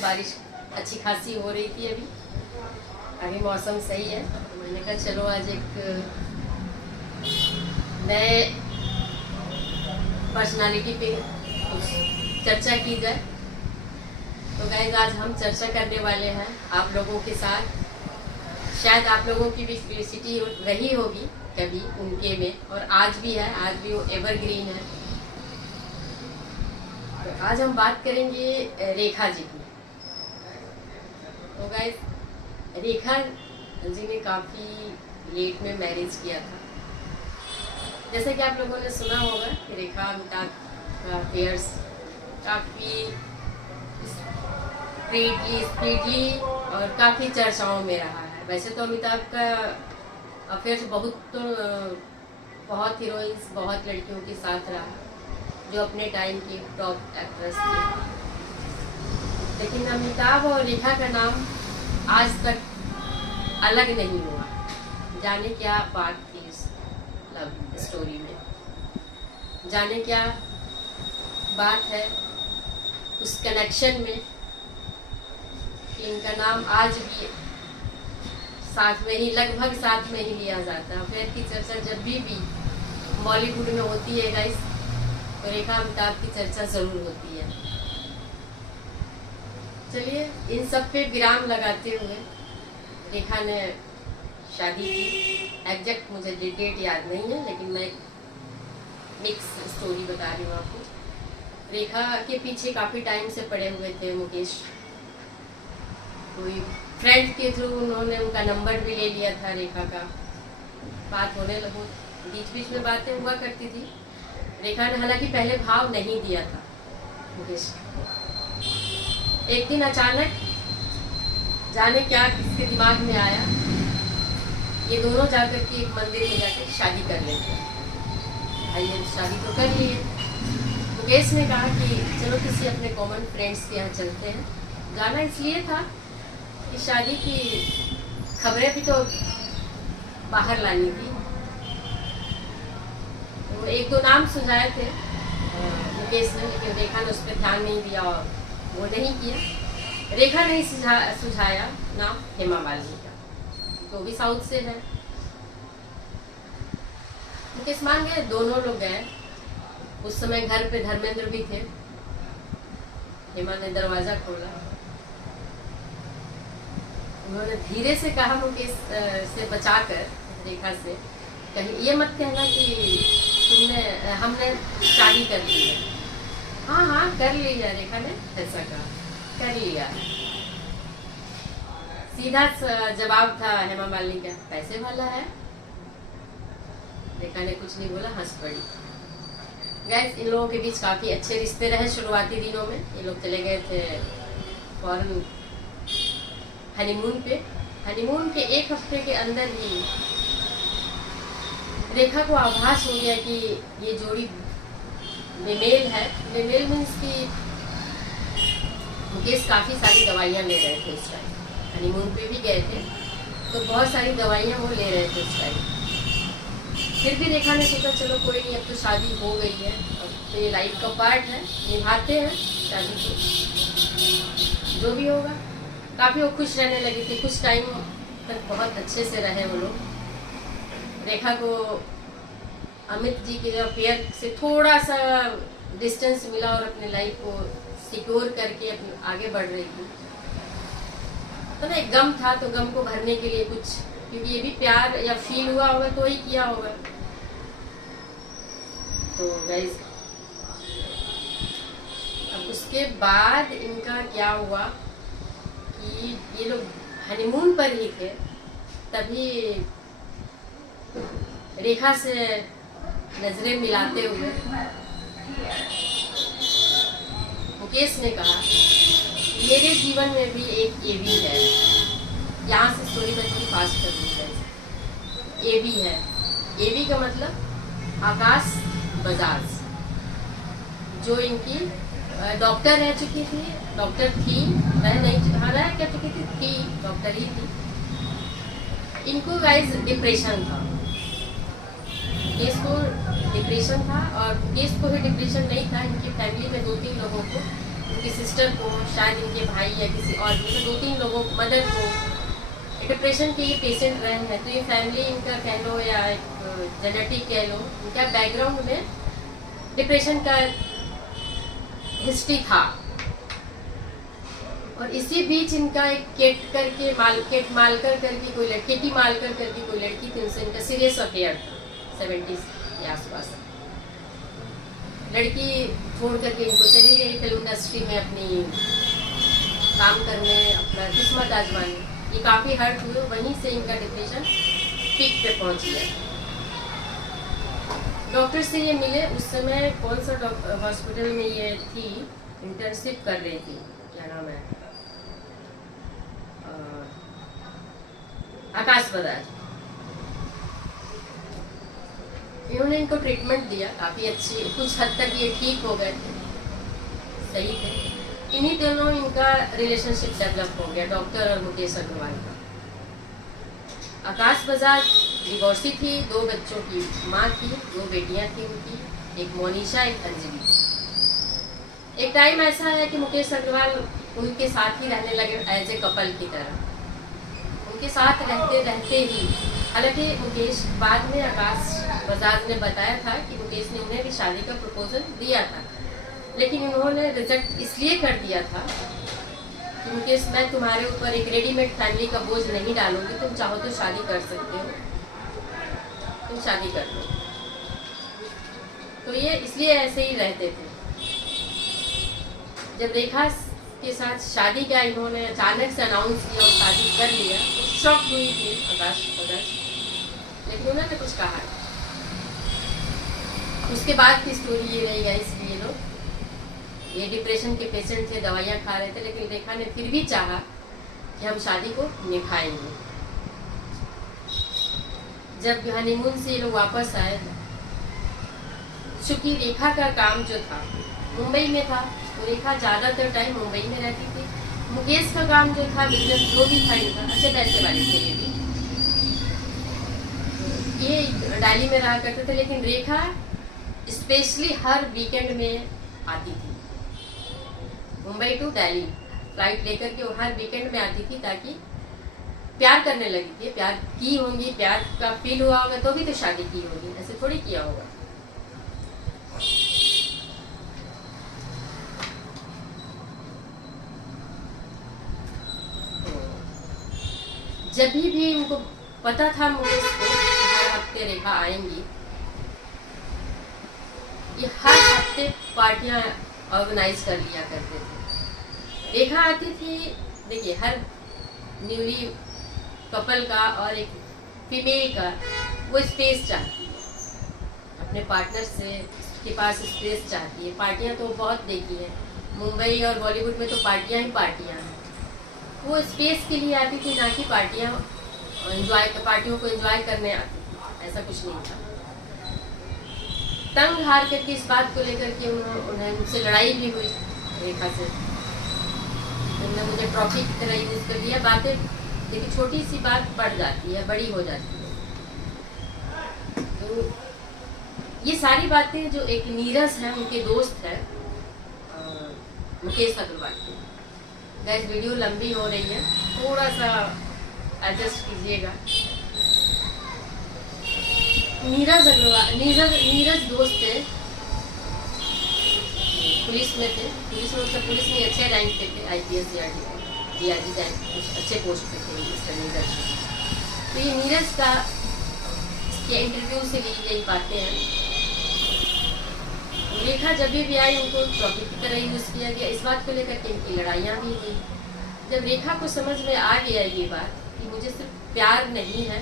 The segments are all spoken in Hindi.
बारिश अच्छी खासी हो रही थी। अभी मौसम सही है, तो मैंने कहा चलो आज एक नए पर्सनालिटी पे कुछ चर्चा की जाए। तो गाइस आज हम चर्चा करने वाले हैं आप लोगों के साथ। शायद आप लोगों की भी क्यूरियोसिटी रही होगी कभी उनके में, और आज भी है, आज भी वो एवरग्रीन है। तो आज हम बात करेंगे रेखा जी की। तो गाइस रेखा जी ने काफ़ी लेट में मैरिज किया था। जैसे कि आप लोगों ने सुना होगा कि रेखा अमिताभ का अफेयर्स काफ़ी स्पीडली और काफ़ी चर्चाओं में रहा है। वैसे तो अमिताभ का अफेयर्स बहुत हीरोइंस, बहुत लड़कियों के साथ रहा जो अपने टाइम की टॉप एक्ट्रेस थी, लेकिन अमिताभ और रेखा का नाम आज तक अलग नहीं हुआ। जाने क्या बात थी इस लव स्टोरी में, जाने क्या बात है उस कनेक्शन में कि इनका नाम आज भी साथ में ही, लगभग साथ में ही लिया जाता है। अफेयर की चर्चा जब भी बॉलीवुड में होती है गाइस, तो रेखा अमिताभ की चर्चा जरूर होती है। चलिए इन सब पे विराम लगाते हुए रेखा ने शादी की। एग्जैक्ट मुझे डेट याद नहीं है, लेकिन मैं मिक्स स्टोरी बता रही हूँ आपको। रेखा के पीछे काफ़ी टाइम से पड़े हुए थे मुकेश। कोई फ्रेंड के थ्रू उन्होंने उनका नंबर भी ले लिया था रेखा का। बात होने लगो, बीच बीच में बातें हुआ करती थी। रेखा ने हालांकि पहले भाव नहीं दिया था मुकेश। एक दिन अचानक जाने क्या किसके दिमाग में आया, ये दोनों जाकर के एक मंदिर में जाकर शादी कर लेते हैं। भाई ये शादी तो कर लिए। मुकेश ने कहा कि चलो किसी अपने कॉमन फ्रेंड्स के यहाँ चलते हैं। जाना इसलिए था कि शादी की खबरें भी तो बाहर लानी थी। तो एक दो नाम सुझाए थे मुकेश ने, लेकिन रेखा ने उस पर ध्यान नहीं दिया और वो नहीं किया। रेखा ने सुझाया नाम हेमा मालिनी का, वो भी साउथ से है। मुकेश मान गए, दोनों लोग गए। उस समय घर पे धर्मेंद्र भी थे। हेमा ने दरवाजा खोला, उन्होंने धीरे से कहा मुकेश से बचाकर, रेखा से, कहीं ये मत कहना कि हमने शादी कर ली है। हाँ हाँ कर लिया, रेखा ने ऐसा कहा, कर लिया। सीधा जवाब था हेमा मालिनी का, पैसे वाला है। रेखा ने कुछ नहीं बोला, हंस पड़ी। गैस इन लोगों के बीच काफी अच्छे रिश्ते रहे शुरुआती दिनों में। ये लोग चले गए थे फॉरेन हनीमून पे। हनीमून के एक हफ्ते के अंदर ही रेखा को आभास हो गया कि ये जोड़ी बेमेल है। बेमेल मीन्स कि मुकेश काफ़ी सारी दवाइयाँ ले रहे थे इस टाइम। हनीमून पे भी गए थे तो बहुत सारी दवाइयाँ वो ले रहे थे इस टाइम। फिर भी रेखा ने सोचा चलो कोई नहीं, अब तो शादी हो गई है, अब तो ये लाइफ का पार्ट है, निभाते हैं शादी को, जो भी होगा। काफ़ी वो खुश रहने लगी थी। कुछ टाइम तक बहुत अच्छे से रहे वो लोग। रेखा को अमित जी के अफेयर से थोड़ा सा डिस्टेंस मिला और अपने लाइफ को सिक्योर करके अपने आगे बढ़ रही थी। तो ना एक गम था, तो गम को भरने के लिए कुछ, क्योंकि ये भी प्यार या फील हुआ होगा तो ही किया होगा। तो गाइस अब उसके बाद इनका क्या हुआ कि ये लोग हनीमून पर ही थे, तभी रेखा से नजरें मिलाते हुए मुकेश ने कहा मेरे जीवन में भी एक एवी है। यहाँ से स्टोरी में थोड़ी फास्ट कर दी है। एवी है, एवी का मतलब आकाश बजाज, जो इनकी डॉक्टर रह चुकी थी, डॉक्टर थी, रह क्या चुकी थी, डॉक्टर ही थी। इनको गाइस डिप्रेशन था, केस को डिप्रेशन था, और केस को ही डिप्रेशन नहीं था, इनकी फैमिली में 2-3 लोगों को उनकी सिस्टर को, शायद इनके भाई या किसी और मतलब 2-3 लोगों मदर को डिप्रेशन के ये पेशेंट रहे हैं। तो ये फैमिली इनका कह लो या जेनेटिक कह लो, इनका बैकग्राउंड में डिप्रेशन का हिस्ट्री था। और इसी बीच इनका एक केट मालकर करके कोई लड़की, केटी मालकर करके कोई लड़की थी, उनसे इनका सीरियस अफेयर था 70s के आसपास। लड़की छोड़ करके इनको चली गई फिल्म इंडस्ट्री में अपनी काम करने, अपना किस्मत आजमाने। ये काफ़ी हर्ट हुए, वहीं से इनका डिप्रेशन पीक पे पहुंच गया। डॉक्टर से ये मिले उस समय, कौन सा हॉस्पिटल में ये थी, इंटर्नशिप कर रही थी, क्या नाम है, आकाश बजाज। इन्होंने इनको ट्रीटमेंट दिया, काफ़ी अच्छी, कुछ हद तक ये ठीक हो गए थे, सही थे। इन्हीं दोनों इनका रिलेशनशिप डेवलप हो गया, डॉक्टर और मुकेश अग्रवाल का। आकाश बजाज डिवोर्सी थी, 2 बच्चों की माँ थी, 2 बेटियां थी उनकी, एक मोनिशा, एक अंजलि। एक टाइम ऐसा है कि मुकेश अग्रवाल उनके साथ ही रहने लगे एज ए कपल की तरह। उनके साथ रहते रहते ही, हालांकि मुकेश, बाद में आकाश बजाज ने बताया था कि मुकेश ने उन्हें भी शादी का प्रपोजल दिया था, लेकिन उन्होंने रिजेक्ट इसलिए कर दिया था कि मुकेश, मैं तुम्हारे ऊपर एक रेडीमेड फैमिली का बोझ नहीं डालूंगी, तुम चाहो तो शादी कर सकते हो, तुम शादी कर लो। तो ये इसलिए ऐसे ही रहते थे। जब रेखा के साथ शादी का इन्होंने अचानक से अनाउंस किया और शादी कर लिया, तो शॉक हुई थी आकाश बजाज, लेकिन उन्होंने कुछ कहा। उसके बाद की स्टोरी ये रही है। इसलिए लोग, ये डिप्रेशन के पेशेंट थे, दवाइयाँ खा रहे थे, लेकिन रेखा ने फिर भी चाहा कि हम शादी को निभाएंगे। जब हनीमून से ये लोग वापस आए, चूंकि रेखा का काम जो था मुंबई में था, तो रेखा ज़्यादातर टाइम मुंबई में रहती थी। मुकेश का काम जो था, बिजनेस जो भी था इनका, अच्छे पैसे वाले थे ये भी, ये दिल्ली में रहा करते थे। लेकिन रेखा स्पेशली हर वीकेंड में आती थी, मुंबई टू दिल्ली फ्लाइट लेकर के वो हर वीकेंड में आती थी, ताकि प्यार करने लगी थी। प्यार की होंगी, प्यार का फील हुआ होगा तो भी तो शादी की होगी, ऐसे थोड़ी किया होगा। जब भी उनको पता था मुकेश को हर हफ्ते रेखा आएंगी, ये हर हफ्ते पार्टियां ऑर्गेनाइज कर लिया करते थे। रेखा आती थी, देखिए हर न्यूली कपल का और एक फीमेल का वो स्पेस चाहती है, अपने पार्टनर से के पास स्पेस चाहती है। पार्टियां तो बहुत देखी है, मुंबई और बॉलीवुड में तो पार्टियां ही पार्टियां हैं। वो स्पेस के लिए आती थी, ना कि पार्टियों को एंजॉय करने आती थी, ऐसा कुछ नहीं था। तंग हार करके इस बात को लेकर के उन्हें मुझसे लड़ाई भी हुई रेखा से। उन्होंने मुझे ट्रॉफी की तरह यूज कर लिया। बातें देखिए, छोटी सी बात बढ़ जाती है, बड़ी हो जाती है। तो ये सारी बातें जो एक नीरज है, उनके दोस्त है मुकेश अग्रवाल की। गैस वीडियो लंबी हो रही है, थोड़ा सा एडजस्ट कीजिएगा। नीरज अग्रवाल, नीरज दोस्त थे, पुलिस में थे, पुलिस में अच्छे रैंक पे थे, IPS या DIG रैंक, कुछ अच्छे पोस्ट पे थे मिस्टर नीरज। तो ये नीरज का के इंटरव्यू से ली गई बातें हैं। रेखा जब भी आई, उनको ट्रॉफी की तरह यूज किया गया। इस बात को लेकर के इनकी लड़ाइयाँ भी हुई। जब रेखा को समझ में आ गया ये बात कि मुझे सिर्फ प्यार नहीं है,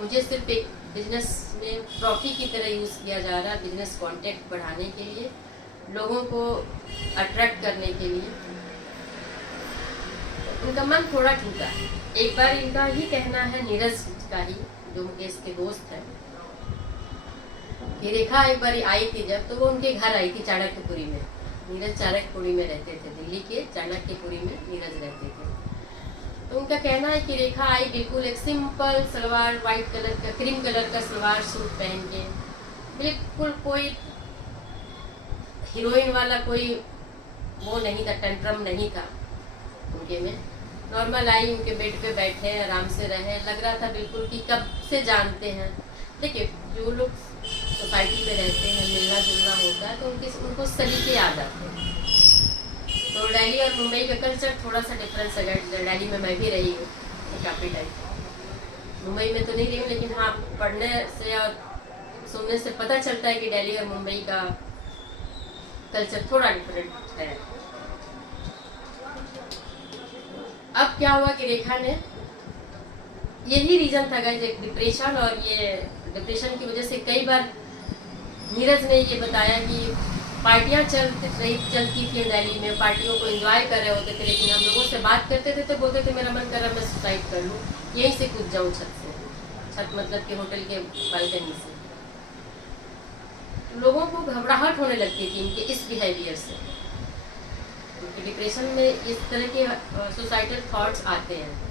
मुझे सिर्फ एक बिजनेस में ट्रॉफी की तरह यूज किया जा रहा है, बिजनेस कॉन्टेक्ट बढ़ाने के लिए, लोगों को अट्रैक्ट करने के लिए, उनका मन थोड़ा टूटा। एक बार इनका ही कहना है, नीरज का ही, जो मुकेश के दोस्त है, कि रेखा एक बार आई थी जब, तो वो उनके घर आई थी चाणक्यपुरी में। नीरज चाणक्यपुरी में रहते थे, दिल्ली के चाणक्यपुरी में नीरज रहते थे। तो उनका कहना है कि रेखा आई बिल्कुल एक सिंपल सलवार, वाइट कलर का, क्रीम कलर का सलवार सूट पहन के, बिल्कुल कोई हीरोइन वाला कोई वो नहीं था, टेंट्रम नहीं था उनके में। नॉर्मल आई, उनके बेड पे बैठे आराम से रहे, लग रहा था बिल्कुल कि कब से जानते हैं। देखिए जो लोग सोसाइटी में रहते हैं, मिलना जुलना होता है तो उनको सलीके याद आते हैं। तो दिल्ली और मुंबई का कल्चर थोड़ा सा डिफरेंस है। दिल्ली में मैं भी रही हूँ काफ़ी टाइम, मुंबई में तो नहीं रही हूँ, लेकिन हाँ पढ़ने से और सुनने से पता चलता है कि दिल्ली और मुंबई का कल्चर थोड़ा डिफरेंट है। अब क्या हुआ कि रेखा ने, यही रीजन था गाइस, एक डिप्रेशन, और ये डिप्रेशन की वजह से कई बार नीरज ने ये बताया कि पार्टियां चलती थी दिल्ली में, पार्टियों को एंजॉय कर रहे होते थे, लेकिन हम लोगों से बात करते थे तो बोलते थे मेरा मन कर रहा मैं सुसाइड कर लूँ, यहीं से कूद जाऊँ छत से, छत मतलब कि होटल के बालकनी से। लोगों को घबराहट होने लगती थी इनके इस बिहेवियर से, क्योंकि डिप्रेशन में इस तरह के सुसाइडल थॉट्स आते हैं।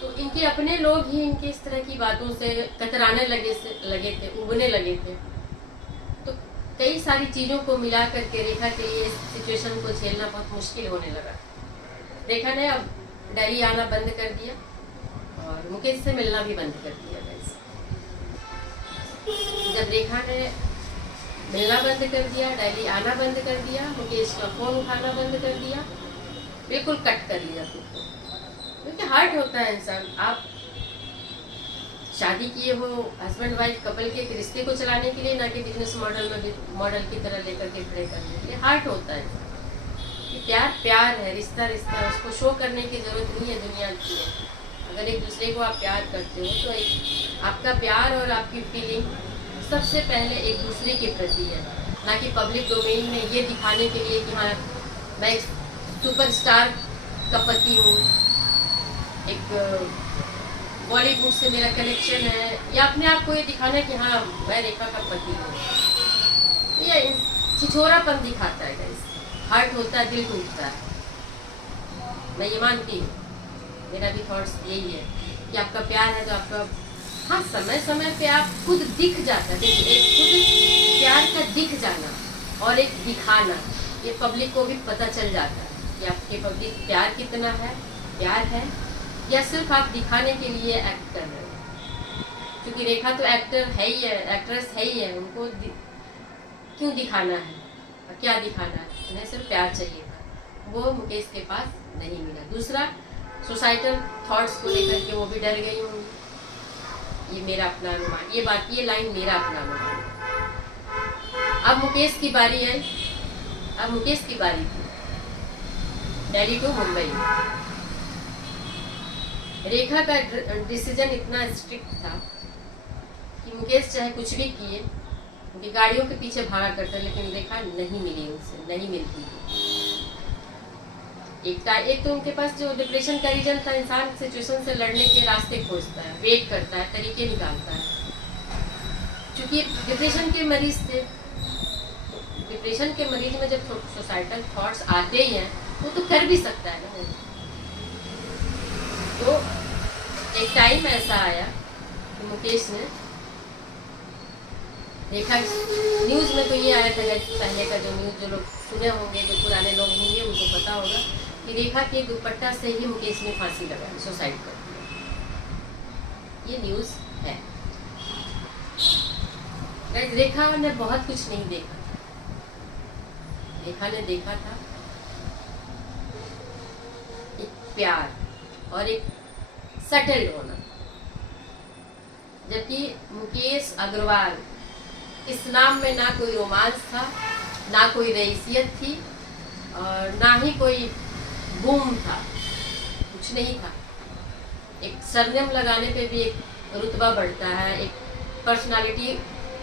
तो इनके अपने लोग ही इनके इस तरह की बातों से कतराने लगे थे, उबने लगे थे। तो कई सारी चीज़ों को मिला करके रेखा के लिए इस सिचुएशन को झेलना बहुत मुश्किल होने लगा। रेखा ने अब दिल्ली आना बंद कर दिया और मुकेश से मिलना भी बंद कर दिया। जब रेखा ने मिलना बंद कर दिया, दिल्ली आना बंद कर दिया, मुकेश का फोन उठाना बंद कर दिया, बिल्कुल कट कर लिया खुद को, क्योंकि हार्ट होता है इंसान। आप शादी किए हो हस्बैंड वाइफ कपल के रिश्ते को चलाने के लिए, ना कि बिजनेस मॉडल की तरह लेकर के खड़े करने के लिए। हार्ट होता है कि प्यार प्यार है, रिश्ता रिश्ता है, उसको शो करने की जरूरत नहीं है दुनिया की है। अगर एक दूसरे को आप प्यार करते हो तो एक आपका प्यार और आपकी फीलिंग सबसे पहले एक दूसरे के प्रति है, ना कि पब्लिक डोमेन में ये दिखाने के लिए कि हाँ मैं एक सुपरस्टार का पति हूँ, एक बॉलीवुड से मेरा कनेक्शन है, या अपने आप को ये दिखाना कि हाँ मैं रेखा का पति हूँ। ये छिछोरापन दिखाता है गाइस। हार्ट होता है, दिल टूटता है, मैं ये मानती हूँ। मेरा भी थॉट्स यही है कि आपका प्यार है तो आपका, हाँ समय समय पे आप खुद दिख जाता है। देखिए एक खुद प्यार का दिख जाना और एक दिखाना, ये पब्लिक को भी पता चल जाता है कि आपके पब्लिक प्यार कितना है, प्यार है, या सिर्फ आप दिखाने के लिए एक्ट कर रहे हो। क्योंकि रेखा तो एक्टर है ही है, एक्ट्रेस है ही है, उनको क्यों दिखाना है और क्या दिखाना है, उन्हें सिर्फ प्यार चाहिए था, वो मुकेश के पास नहीं मिला। दूसरा सोसाइटल थॉट्स को लेकर के वो भी डर गई होंगी। ये मेरा अपना अनुमान, ये लाइन मेरा अपना अनुमान। अब मुकेश की बारी है, अब मुकेश की बारी थी दिल्ली टू मुंबई। रेखा का डिसीजन इतना स्ट्रिक्ट था कि मुकेश चाहे कुछ भी किए, उनकी गाड़ियों के पीछे भागा करते, लेकिन रेखा नहीं मिली, उनसे नहीं मिलती थी। एक तो उनके पास जो डिप्रेशन का रीजन था, इंसान सिचुएशन से लड़ने के रास्ते खोजता है, वेट करता है, तरीके निकालता है। क्योंकि डिप्रेशन के मरीज थे, डिप्रेशन के मरीज में जब सोसाइटल थॉट्स आते ही हैं वो तो कर भी सकता है ना। तो एक टाइम ऐसा आया कि मुकेश ने देखा, न्यूज़ में तो ये आया था पहले का, जो न्यूज़ जो लोग सुने होंगे, जो पुराने लोग होंगे उनको पता होगा कि रेखा के दुपट्टा से ही मुकेश ने फांसी लगाई, सुसाइड कर दिया। ये न्यूज़ है। रेखा ने बहुत कुछ नहीं देखा था, रेखा ने देखा था एक प्यार और एक सेटल होना, जबकि मुकेश अग्रवाल इस नाम में ना कोई रोमांस था, ना कोई रईसियत थी, और ना ही कोई बूम था, कुछ नहीं था। एक सरनेम लगाने पे भी एक रुतबा बढ़ता है, एक पर्सनालिटी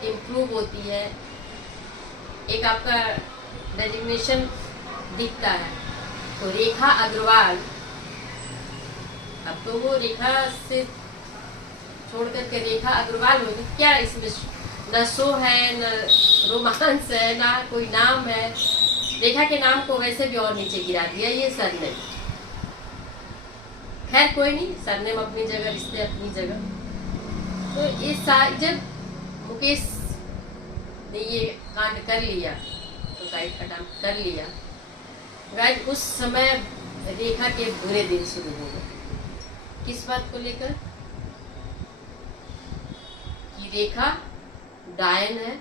इम्प्रूव होती है, एक आपका डेजिग्नेशन दिखता है। तो रेखा अग्रवाल, अब तो वो रेखा से छोड़ करके रेखा अग्रवाल होगी, क्या इसमें न शो है, न रोमांस है, ना कोई नाम है। रेखा के नाम को वैसे भी और नीचे गिरा दिया ये सरनेम। खैर कोई नहीं, सरनेम अपनी जगह, रिश्ते अपनी जगह। तो इस जब मुकेश ने ये कांड कर लिया सुसाइड अटेम्प्ट कर लिया, गाइस उस समय रेखा के बुरे दिन शुरू हो गए। किस बात को लेकर कि रेखा डायन है,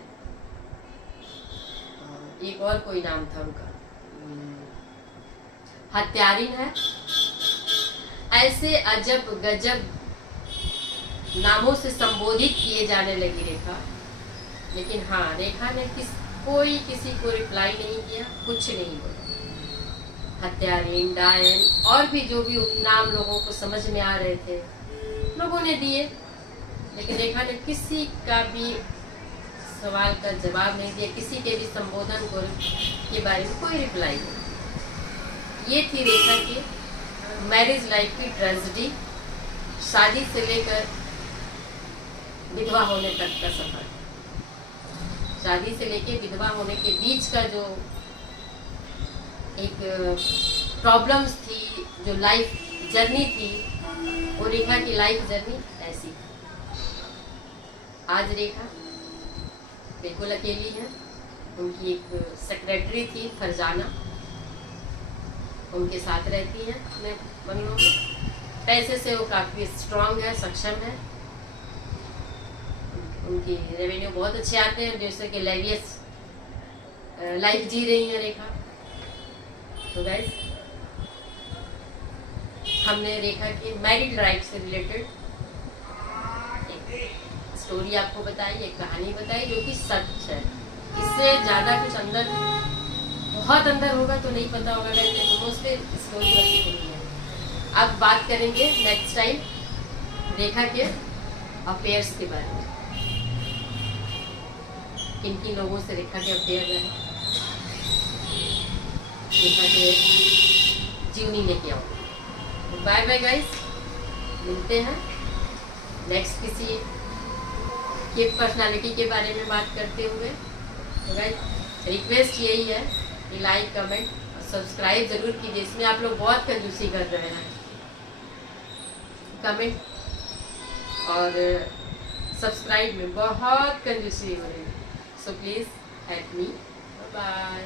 एक और कोई नाम था उनका, हत्यारिन है, ऐसे अजब गजब नामों से संबोधित किए जाने लगी रेखा। लेकिन हाँ, रेखा ने कोई किसी को रिप्लाई नहीं किया, कुछ नहीं बोला। हत्यारिन, डायन और भी जो भी उपनाम लोगों को समझ में आ रहे थे लोगों ने दिए, लेकिन रेखा ने किसी का भी सवाल का जवाब नहीं दिया, किसी के भी संबोधन को के बारे में कोई रिप्लाई नहीं। ये थी रेखा की मैरिज लाइफ की ट्रेजेडी, शादी से लेकर विधवा होने तक का सफर। शादी से लेकर विधवा होने के बीच का जो एक प्रॉब्लम्स थी, जो लाइफ जर्नी थी, वो रेखा की लाइफ जर्नी ऐसी। आज रेखा बिल्कुल अकेली है। उनकी एक सेक्रेटरी थी फरजाना, उनके साथ रहती है अपने बंगलों में। पैसे से वो काफ़ी स्ट्रांग है, सक्षम है, उनकी रेवेन्यू बहुत अच्छे आते हैं, जैसे कि लेवियस लाइफ जी रही है रेखा। तो गाइस, हमने रेखा की मैरिड लाइफ से रिलेटेड एक स्टोरी आपको बताई, एक कहानी बताई जो कि सच है। इससे ज़्यादा कुछ अंदर, बहुत अंदर होगा तो नहीं पता होगा गाइस, लेकिन मोस्टली स्टोरी वैसी नहीं है। अब बात करेंगे नेक्स्ट टाइम रेखा के अफेयर्स के बारे में, किन किन लोगों से रेखा के अफेयर रहे, रेखा के जीवनी लेके आओ। तो बाय बाय गाइस, मिलते हैं नेक्स्ट किसी के पर्सनालिटी के बारे में बात करते हुए। तो गाइस रिक्वेस्ट यही है कि लाइक, कमेंट और सब्सक्राइब जरूर कीजिए। इसमें आप लोग बहुत कंजूसी कर रहे हैं, कमेंट और सब्सक्राइब में बहुत कंजूसी हो रही है। So please help me. Bye bye.